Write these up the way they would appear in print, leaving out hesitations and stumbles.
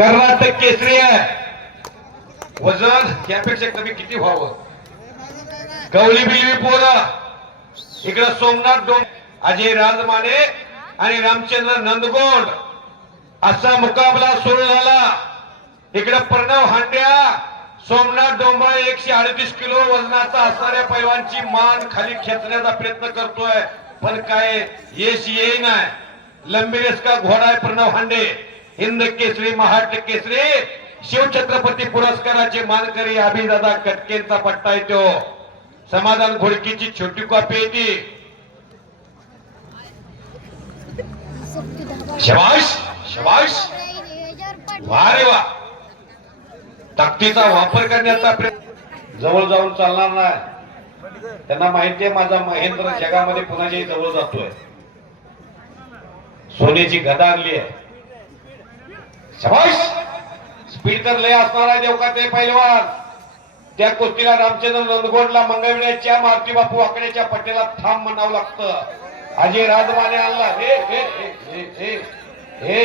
कर्नाटक केसरी आहे. वजन त्यापेक्षा कमी किती व्हावं. कवली बिलवी पोरं इकडे सोमनाथ डोंग, अजय राजमाने आणि रामचंद्र नंदगोंड असा मुकाबला सुरू झाला. इकडे प्रणव हांड्या, सोमनाथ डोंबाळे 138 किलो वजनाचा असणाऱ्या पैलवानची मान खाली खेचण्याचा प्रयत्न करतोय, पण काय यश येईना. लंबी रेस का घोडा आहे प्रणव हांडे. हिंद केसरी, महाराष्ट्र केसरी, शिवछत्रपती पुरस्काराचे मानकरी अभिदादा कटकेंचा पट्टा येतो. समाधान घोडकीची छोटी कॉपी येते. शबाश शबाश, वारे वा. ताकदीचा वापर करण्याचा प्रयत्न. जवळ जाऊन चालणार नाही. त्यांना माहिती आहे माझा महेंद्र जगामध्ये पुन्हा जवळ जातोय. सोन्याची गदा आणली आहे. शबाश. स्पीड तर लय असणार आहे देवकाचे पैलवान. त्या कुस्तीला रामचंद्र नंदगोंडला मंगळवेड्याच्या मारुती बापू आकड्याच्या पट्ट्याला थांब म्हणावं लागतं. अजय राजमाने आणला. हे हे हे हे हे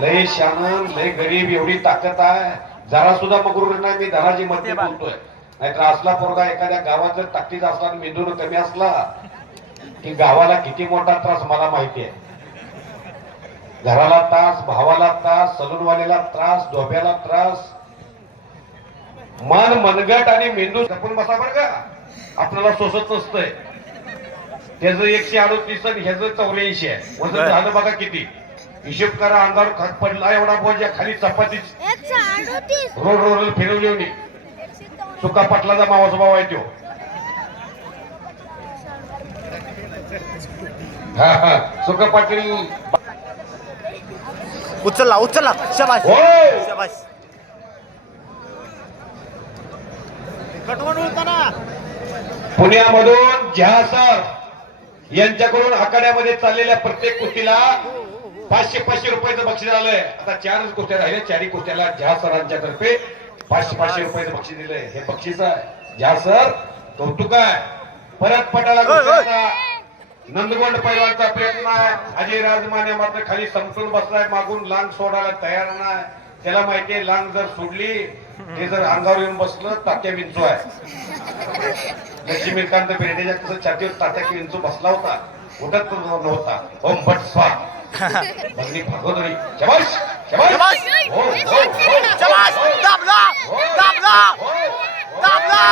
लय शान, लय गरीब, एवढी ताकद आहे. जरा सुद्धा मगरूर नाही. मी धनाजी मध्ये बोलतोय. नाहीतर असला पोरगा एखाद्या गावात जर ताकदीचा असला आणि मेंदून कमी असला की गावाला किती मोठा त्रास मला माहिती आहे. घराला त्रास, भावाला त्रास, सलूनवाल्याला त्रास, धोब्याला त्रास. मन, मनगट आणि मेंदू जपून बसा बरं का. आपल्याला सोसत नसतंय. त्याचं 138 आणि ह्याचं 84 आहे. वजन झालं बघा किती. हिशोब करा. अंगावर खत पडला एवढा बोजा, खाली चपाती रोड रोड फिरवली होती. सुका पाटलाचा मावाचा भाव आहे तो. हा हा, सुका पाटील उचलला उचलला. शाबाश शाबाश. कटवून उचलना. पुण्यामधून जहासर यांच्याकडून आखाड्यामध्ये चाललेल्या प्रत्येक कुस्तीला 500-500 रुपयाचं बक्षीस आलंय. आता 4 कुस्त्या राहिल्या. 4 कुस्त्याला जहासरांच्या तर्फे 500-500 रुपयाचं बक्षीस दिलंय. हे बक्षीस आहे. जहासर कौतुक आहे. परत पटाला नंदगोंड पैलवानचा प्रयत्न आहे. अजय राजमाने मात्र खाली समतोल बसलाय. मागून लांग सोडायला तयार नाही. त्याला माहितीये लांग जर सोडली ते जर अंगावर येऊन बसलं तात्या विंचू आहे. लक्ष्मीकांत बेर्डेच्या कसं छातीवर तात्या विंचू बसला होता, उठत नव्हता. ओम भट स्वाहा. भगनी भागवतरी. शबाश शबाश. शाबाश. दाबला दाबला दाबला.